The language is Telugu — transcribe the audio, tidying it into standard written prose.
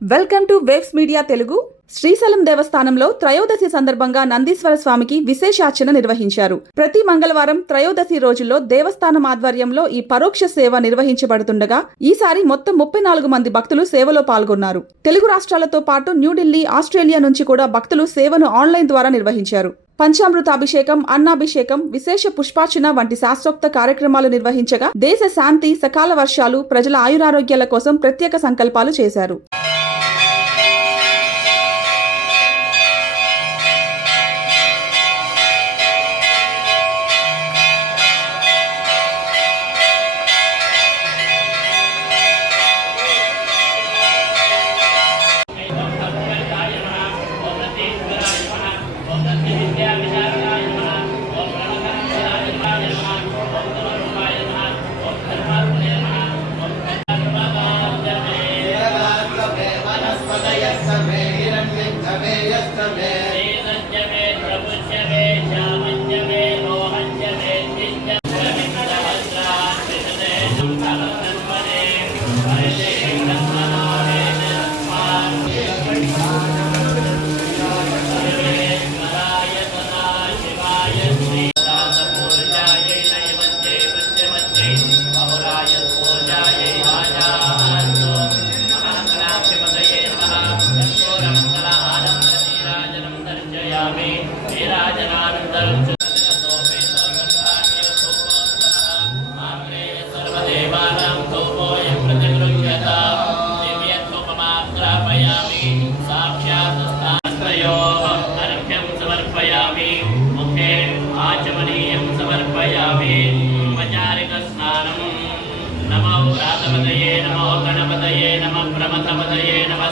Welcome to waves media Telugu. Srisailam దేవస్థానంలో త్రయోదశి సందర్భంగా నందీశ్వర స్వామికి విశేషార్చన నిర్వహించారు. ప్రతి మంగళవారం త్రయోదశి రోజుల్లో దేవస్థానం ఆధ్వర్యంలో ఈ పరోక్ష సేవ నిర్వహించబడుతుండగా ఈసారి మొత్తం 34 మంది భక్తులు సేవలో పాల్గొన్నారు. తెలుగు రాష్ట్రాలతో పాటు న్యూఢిల్లీ, ఆస్ట్రేలియా నుంచి కూడా భక్తులు సేవను ఆన్లైన్ ద్వారా నిర్వహించారు. పంచామృతాభిషేకం, అన్నాభిషేకం, విశేష పుష్పార్చన వంటి శాస్త్రోక్త కార్యక్రమాలు నిర్వహించగా దేశ శాంతి, సకాల వర్షాలు, ప్రజల ఆయురారోగ్యాల కోసం ప్రత్యేక సంకల్పాలు చేశారు. నమో ప్రాతపదయే, నమో గణపతయే, నమః ప్రమథపదయే, నమః